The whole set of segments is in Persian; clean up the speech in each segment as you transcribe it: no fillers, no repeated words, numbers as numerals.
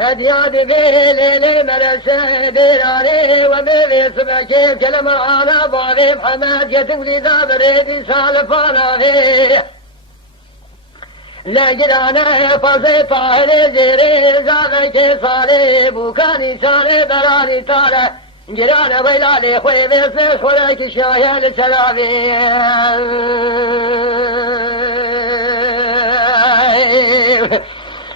هدياد قيل مرسى براري ومذي سبكي كلمة على ضغيب حماد يتولي ذا بريدي سالفانا فيه لا جرانا فضي طاهر زيري زاغيتي صاري بوكاني صاري براني طالع جرانا ويلالي خوي بيسي خليك شايا لسلامي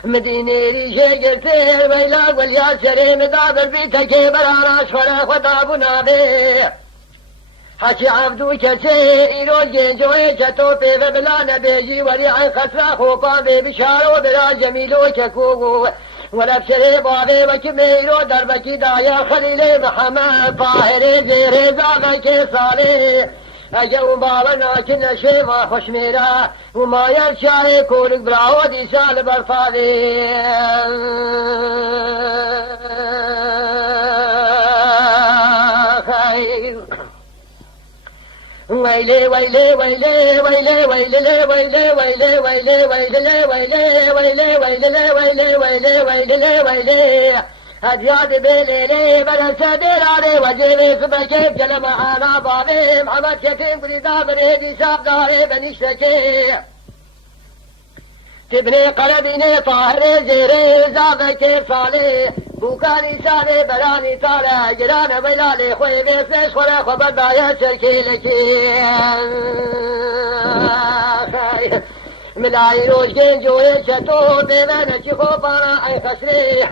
مديني ريشي قلتير ويلا والياسري مدابر بيتكي برانا شفرا خطابنا بيه حكي عبدو كسي إيروز جنجوي كتوبي ببلا نبيجي وليعي خسرا خوبابي بشارو بلا جميلو ككوغو ولبسري بابي وكميرو دربكي دايا خليلي محمد طاهري زيري زاغكي صالي اجو بابنا كنا شي ما خوش ميرا وما يرشاي كورك براودي سال برفاضي ويلي ويلي ويلي ويلي ويلي ويلي ويلي ويلي ويلي ويلي ويلي ويلي ويلي ويلي ويلي ويلي هدياد بليلي بلا سدراري وجيبي سبكي جلما انا بابي محمد كتيم قريدا بريدي ساب داري بنشتكي تبني قلبيني طاهري زيري زاغكي صالي بوكاني ساري براني طالع جران بلالي خوي بيسش خلا خبر بايا سركي لكي ملاي روش جنجوي شتو بيبانا چي خوبانا اي خسري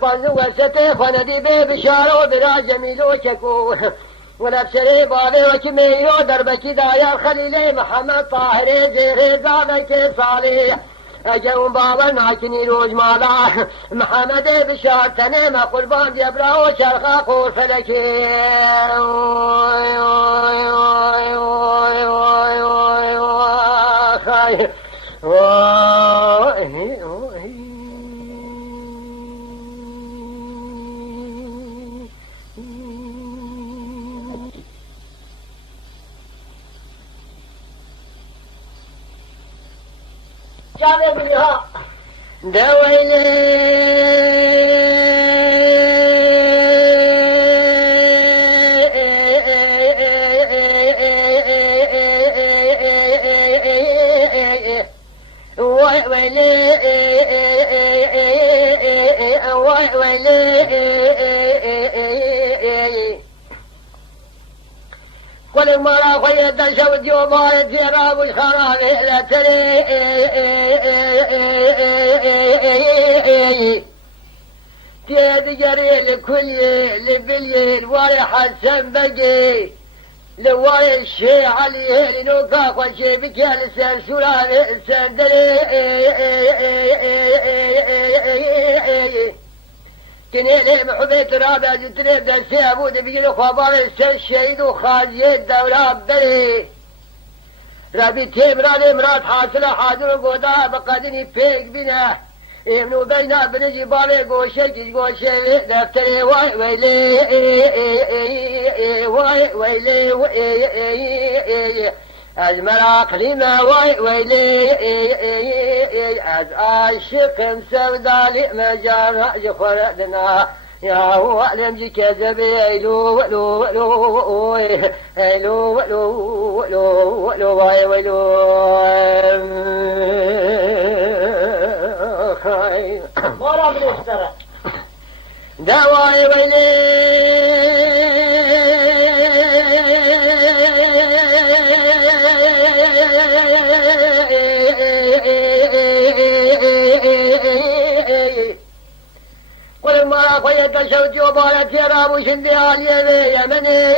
فانو ورستي خواندي بي بشارو برا جميلو چكو ولبسري بابي وكميرو دربكي دايا خليلي محمد طاهري زيري زاغكي صالي اجاون بابا ناكني روز مالا محمد بشار تنم قربان جبرا وشرخا قوس لكي قل مرا خيط شود يومار تيراب الخراب لا تري تيد جري لكل لبليل ورح السنبقي لواري الشي عليه لنوكاك والشي بكال السلسلان السندري كنيلي محبيت رابع جتري درسي أبود بيجي خبر الشهيد وخالي الدولة بري ربي تيمران مرات حاصلة حاضر قودا بقدني فيك بنا ابنو بينا بنجي بالي قوشي دفتري واي ويلي واي ويلي المراق لما واي ويلي از عاشق سودا لما جامع جخلدنا يا هو علم جي كذبي ايلو ولو ولو ايلو ولو ولو ولو واي ويلو خاين ورا من السرع دواي ويلي قل ما خيط شوتي وبارك يا رابو شندي علي يمني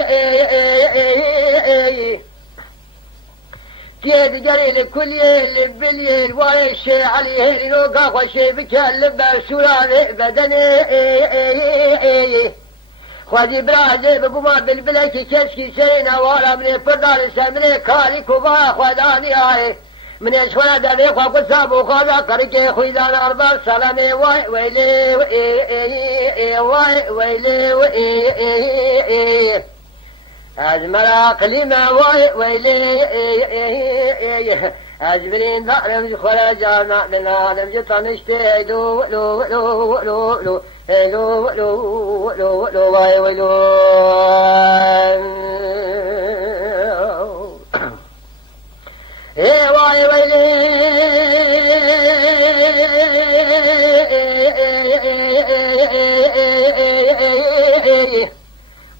كيف جري لكل اللي بليل ولا الشي عليه لوقا وشي بكلب برسولان بدني خذي برازي بقوما بالبلك كشكي سينا ورا من الفردان سمري كاري كوبا خداني هاي من يشوى دبي خواب سابو خاذا كركي خويدان أربع سلامي واي ويلي واي ويلي از مراقلی ما ویلی از برین دارم خورا جانا دنالم جو تنشته لو لو لو لو لو لو لو لو لو وای ویلو وای ویلی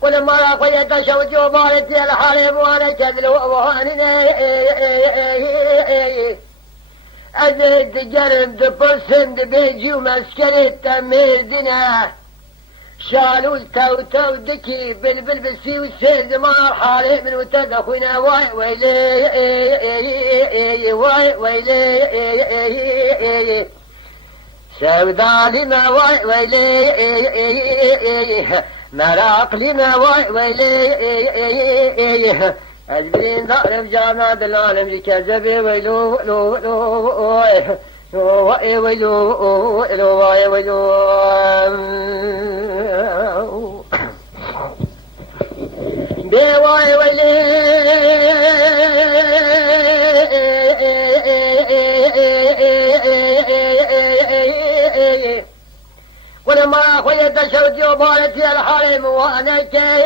ولما لقيت شوج وبارتي الحرب وانا كذل وهاني أزيد جرب دبرسن دبيجي ومسكري تمير دنا شالوا التو دكي بلبل بسي والسيد ما حالي من وتد اخونا واي ويلي واي ويلي سودالي ما واي ويلي مراق لنا واي ويلي أجبرين ضارب جامع دلالم لكذبي ويلو لو لو واي ويلو لو واي ويلو بي واي ويلي ولما خيت شوتي وبالتي الحرم وانا كي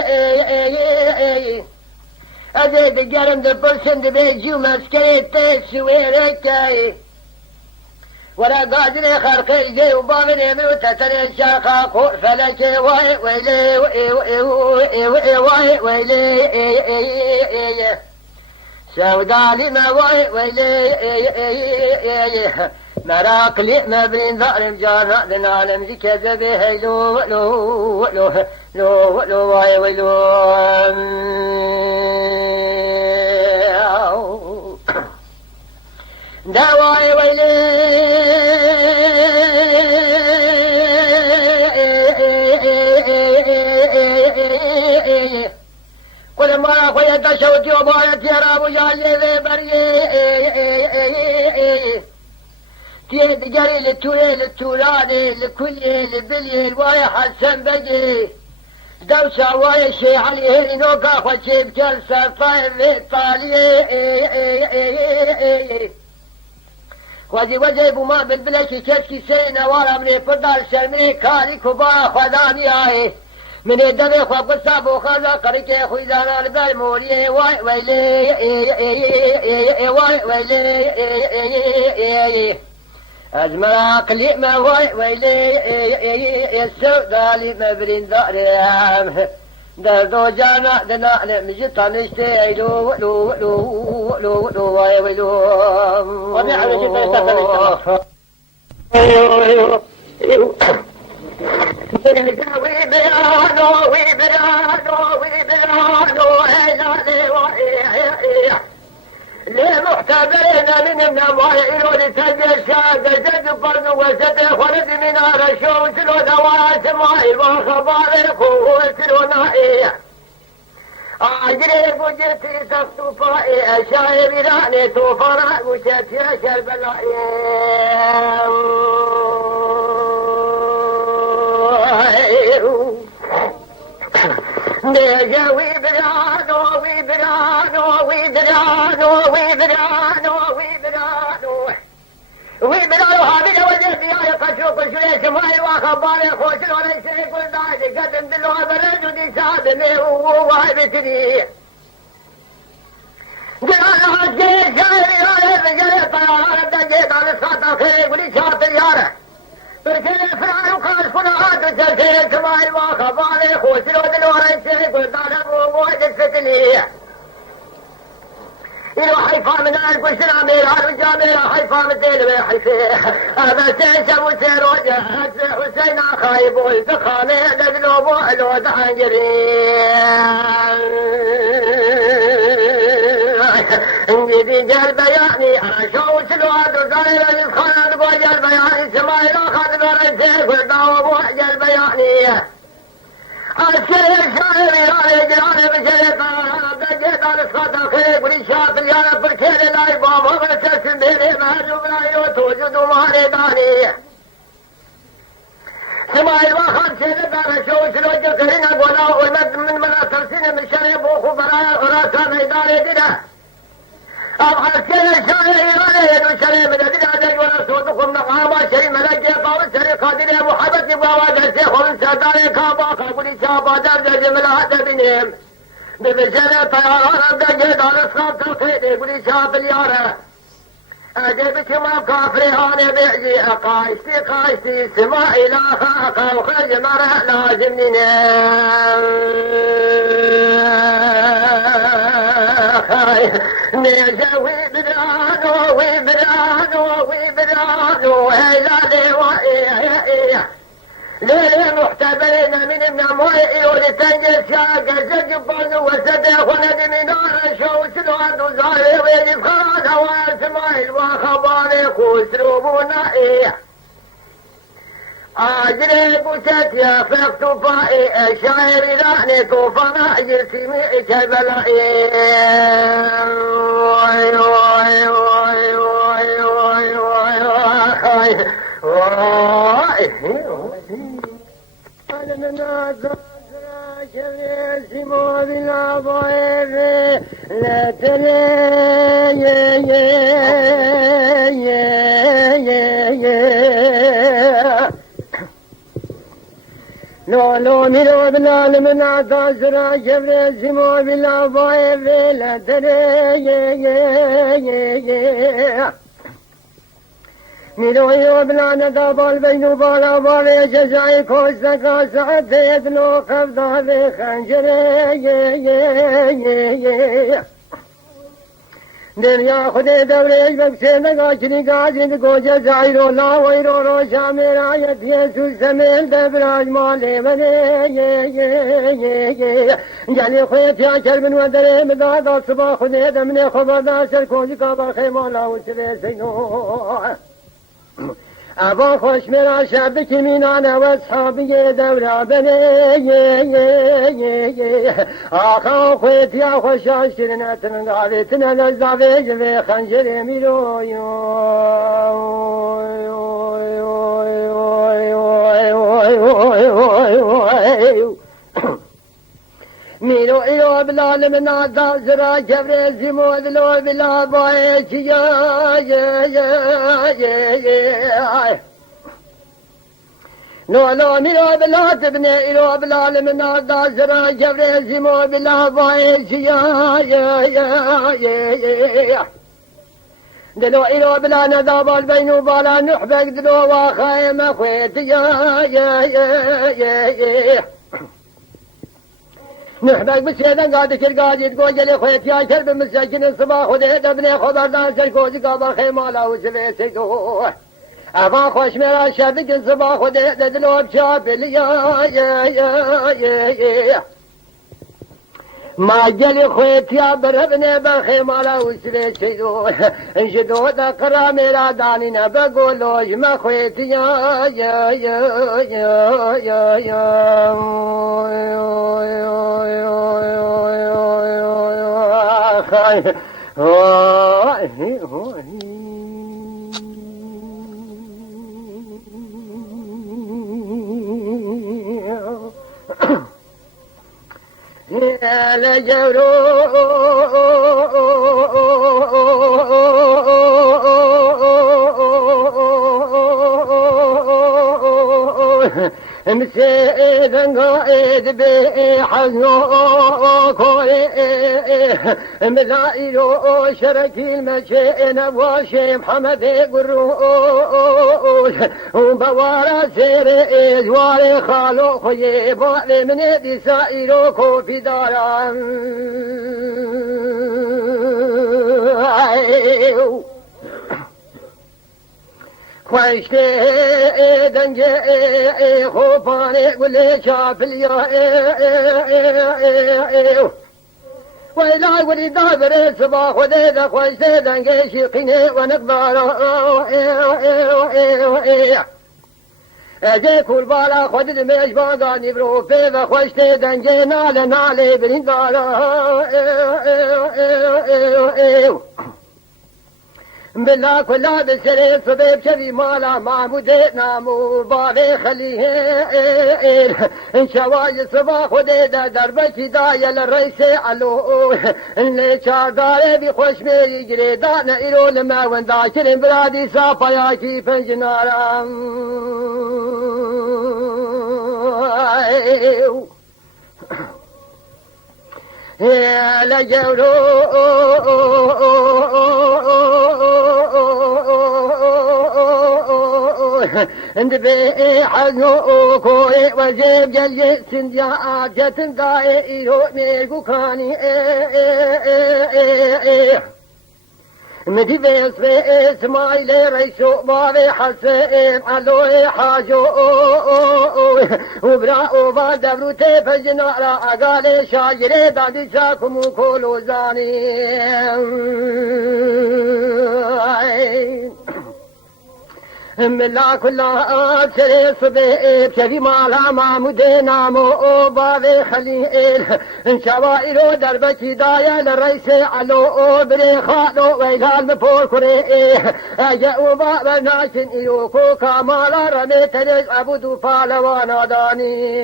ازيد الجرم دبرسن دبيجي ومسكري تسويركي ولا قادر خرقي زي وبابني من وتتنى الشاقاق فلك واي ويلي واي ويلي سودالي ما واي ويلي مراق لي ما بين ظالم جانا لنعلم ذي كذبه لو لو لو لو لو واي ويلو دواي ويلي كل ما خيت شوتي وبالتي رابو جاي ذي بريه تيد جري للتوي للتولاني لكل لبلي الواي حسن بقي دوسة واي شي عليه نوقع خوشي بجلسة طايم إيطالي وادي وجه بما بالبلاشي كشكي سينا ورا مني فضل شرمي كاري كبا خداني آي من الدنيا خواب قصاب وخلا قريكي خويدانا البالمولي واي ويلي ويلي أجمل عقلي ما واي ويلي السودالي ما برين ضارم دردو جانا دنا مجيطا نشتي لو لو لو لو لو واي ويلو ونعم جيطا لمحتبرين من النوائل لتجشاد جد فرد وسد خرد من الشوس الودوات مائل وخبار قوة الونائية أجري بجتي تصطفائي أشايب راني توفراء وشتي شرب نجاوي برانو وبرانو وبرانو وبرانو وبرانو هذه وجهتي يا قشوق شريك ماي وخبار خوش ولا شيء كل ذاك قدم دلوا بلد دي سادني وواي بتدي جانا جي شاعر يا رجال طلع دجيت على الساعه خير ولي شاطر ياره تركين الفرعون وقال فنعات وشركين كمال وخبالي خوشلو دلوار الشيخ والدانا وواجد الفتنية إلو حيفا من الكشرى ميلان وجاميرا حيفا من دين ويحيفيه هذا سيسا وسير وجه حسين خايب والفخامي دقلو بوحلو دعنجرين دي جال بياني أنا شو سلوات وزاير الخان بوجه بياني سمايل أخذ ورسيك والدعوة بوجه البياني الشيء الشاعر يا جيراني بشيطان بجيت على الصوت الخير ولي شاطر يا رب الخير لا يبام وغسس بيني مهجوم لا يوت وجود مهري داني سمايل وخان سيدة دار شو شلو جكرنا ولا ولد من مناصرين من شرب وخبراء راس ميدان دنا أبغى كل شيء يريد شيء من الدنيا ذي ولا صوتكم نقابة شيء من الجبار شيء قادر محبة بواجه شيخ ونسدار كابا قبل شابا درجة جملة بنيم بمجال طيران دجد على الصوت الخير يقول شاب اليارة أجيبك ما كافري أنا بيجي قايستي سماء إلها وخرج مرة لازمني نجوي بدرانو هيلا ليلة محتبرين من النموئي ولتنجل شاق الزجبان وسدى ولد من الشو سلوان وزاري ويجب خلاص واسماء وخباري خسروبنا أجري بوشت يا فقت فائي الشاعر راني كوفنا جسمي كبلائي لا لو ميرو بلال من عطاسرا جبر سمو بلا ضايف لا ميرو يوبلا ندابال بينو بالا بالا جزاي كوستكا سعد يدلو خفضا بخنجري دنیا خود دوریش بکسه نگاچنی گازید گوجه زعیرو لاویرو روشا میرایت یسو سمیل دبراج مالی بنه جلی خویت یا کربن و دره مدادا صبح خود دمنه خبردار سر کوزی کابا خیمالا و سبه سینو ابا خوش میرا شب کمینان و اصحابی دورا بنه آخا خویت یا خوش آشترنتن داریتن لزاوی جوی خنجر میرو میرو ایو بلال من آتا زرا جبر زمود لو بلا باید لو میرو بلا تبنی ایو بلال من آتا زرا جبر زمود بلا باید دلو ایو بلا ندابال بینو بالا نحبك دلو واخايم خويت نحبك بسيدان قادك القادي تقول جلي خويت يا شرب مساكين الصباح ودهد ابني خبردان سركوزي قابل خيمالا وسبيسكو افا خوش مرا شربك الصباح ودهد دلو بشابل ما جلي خويت يا بربني بخيمالا وسبيسكو انشدو دقرا مرا دانينا بقولوش ما خويت يا لجرو مسيدن قائد بحزنو كوري مزايلو شركي المشين واشي محمد قروش وبوارا سيري ازواري خالو خوي بالي من دي سائلو كوفي دارا خوشت دنج خوفاني قولي شاف اليا وإلا ولي دابر صباح وديدا خوشت دنج شيقيني ونقبار اجي كل بالا خود دمش باغاني بروفي وخوشت دنج نالي برين دارا بلا كلا بسري صبيب شذي مالا معبود نامو بابي خليه ان شواي صبا خدي دربك دايا للرئيس علو اللي شاردار بخوش ميري جريدان إلو لما ونداشرين برادي صافا يا كيف جنارا يا لجورو عند بي حزنو كوي وجيب جلي سنديا آجت داي إيرو ميقو كاني مدي بيس بيس مايلي ريشو بابي حسين علوي حاجو وبرا وبا دبرو تفجنا را اقالي شاجري دادي شاكمو كولو زاني ملا كلها سري صبيب شفي مالا معمودي نامو بابي خليل ان شوائرو دربكي دايا للرئيس علو بري خالو ويلال مفور كري اجاو بابا ناشن ايوكو كامالا رميت ليش عبدو فالوانا داني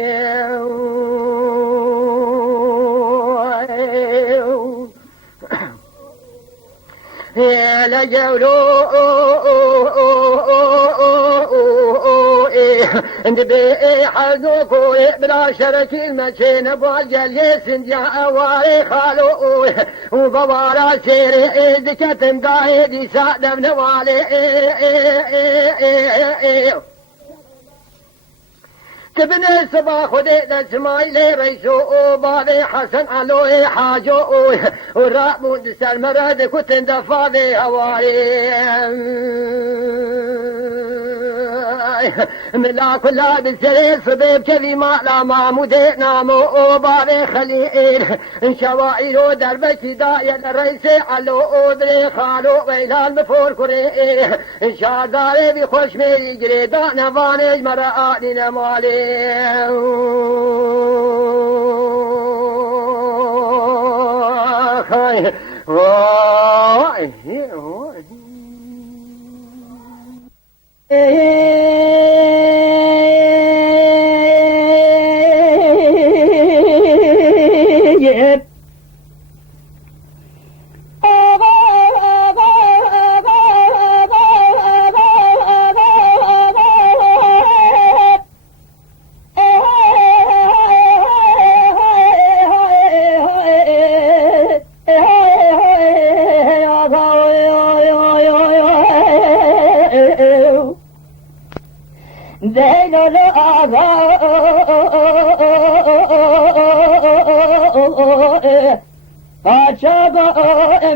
لا جولو عند بي حزوكو بلا شرك المشين بالجل يسنديا اواري خالو وبوارا سيري دكتم دايدي سادم نوالي تبني صبا خدي اسماعيل ريسو بابي حسن علوي حاجو ورابو دسر مراد كتن دفاضي هواري ملا كلا بالسرير صبيب كذي مالا معمودي نامو بابي خليل ان شوائرو دربكي دايا الرئيس علو دري خالو ويلال مفور كري ان شاء داري بخوش ميري جريدان فانيج مرآني نمالي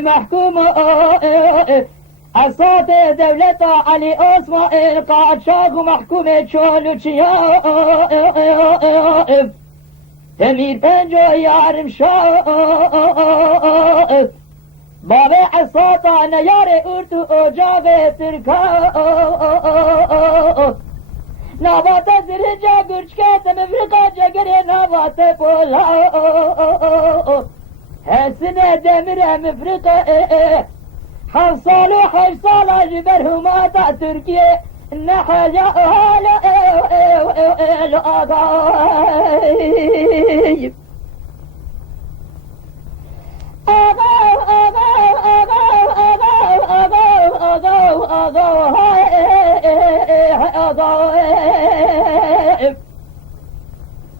محكوم عصات دولة علي اسماعيل قاعد شاق محكومة شولوشيا امير بنجو يارم شاق بابي عصات نيار اردو اجاب تركا نبات زرجا گرچکت مفرقا جگری نبات بولا حسن دمر مفرقا 7 سال و 8 سال جبر هماتا تركيا نحجا هلا الأغايب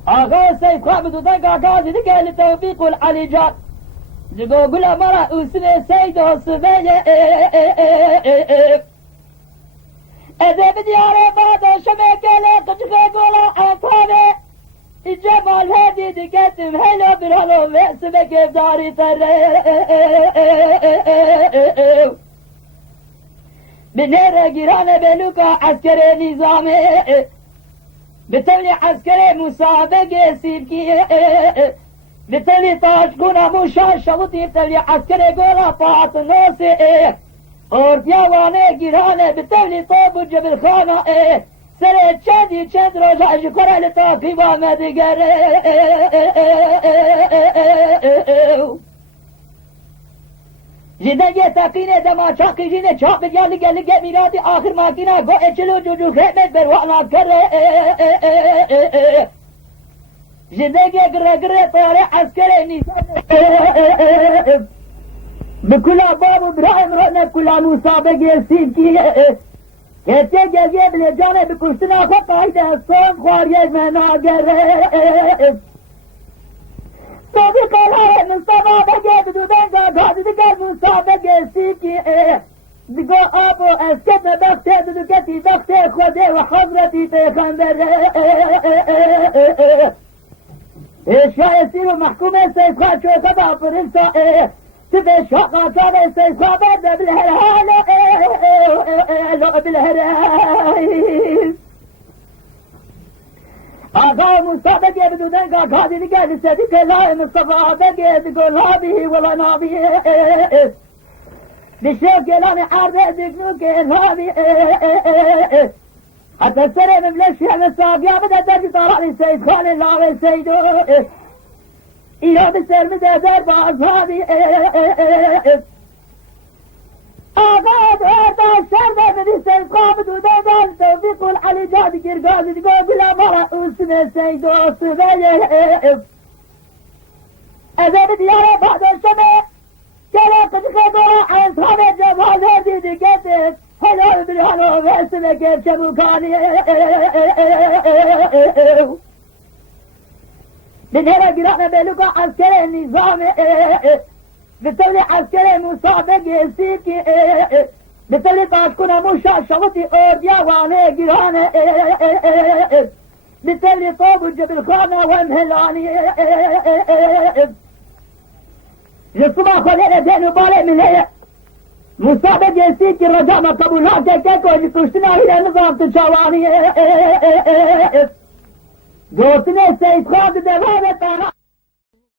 آغا سيف خابد ودقا قاضي دقا للتوفيق والعالجات دقو قل مرا أسنى سيد وصبايا إذا بدي عرفات شميكا لاقش غيقولا عقابي الجمال هادي دقاتم هلا بالهلو بأسمك بداري فريق بنيرة جيرانة بلوكا عسكري نظامي بتولي عسكري مسابقة سيبكي بتولي طاشقونا مشاشة وطي بتولي عسكري قولا طاعت النوسي أورتياواني جيرانة بتولي طوب وجبل خانة سرت شادي چند روزا شكرا لطافي ومدقر زندگی تقینه دما چاقی جینه چاق بجال لگه میراتی آخر ماکینا گو اچلو جوجو خیمت بروانا کرده زندگی گره طاره عسکر نیسان بکلا باب ابراهیم رونه کلا مسابقه سید کی کهتے گلگے بلے جانے بکشتنا خود قائدہ سون خواریج میں ناگر تو بھی قلعہ مصطفیٰ بگے دودن کا گھاد دگر مسابقه سید کی دگو آب و اسکت بخته دودکتی بخته خود و حضرتی پیغمبر شای سیر و محکوم سید خواه چو خدا پرنسا تبي شقة تبي سيخابر بالهرهان بالهرهان آقا مصطفى بدودن قاعد دیگر سدی کلاه مصطفى بگه تقول هذه ولا نابي بشوف كلام عرض ذكرك هذه حتى السنة مبلش يا مصطفى يا بدأ تجي طلع لي سيد خان الله سيدو إيراد السرمدة درب أصحابي آغاد وارد الشربة بدي سيد قابد ودادان توفيق العلي جاد كرقاد تقول بلا مرة أسمى سيد وصبايا أذا بدي يرى بعد الشمع كلا قد خدوا عن صحابة جمال هذه دقاتك هلو بالهلو باسمه كيف شبكاني بالهرة قرانا بلوكا عسكري النظام بتولي عسكري مسابق سيكي بتولي باشكونا موشا شوطي اورديا واني قرانا بتولي طوب الجبل خانة ومهلاني جسما خلينا دينو بالي من هي مسابق سيكي رجاء ما قبولات كيكو جتوشتنا هي نظام تشاواني دوستنے سے اس خواب دوام تارا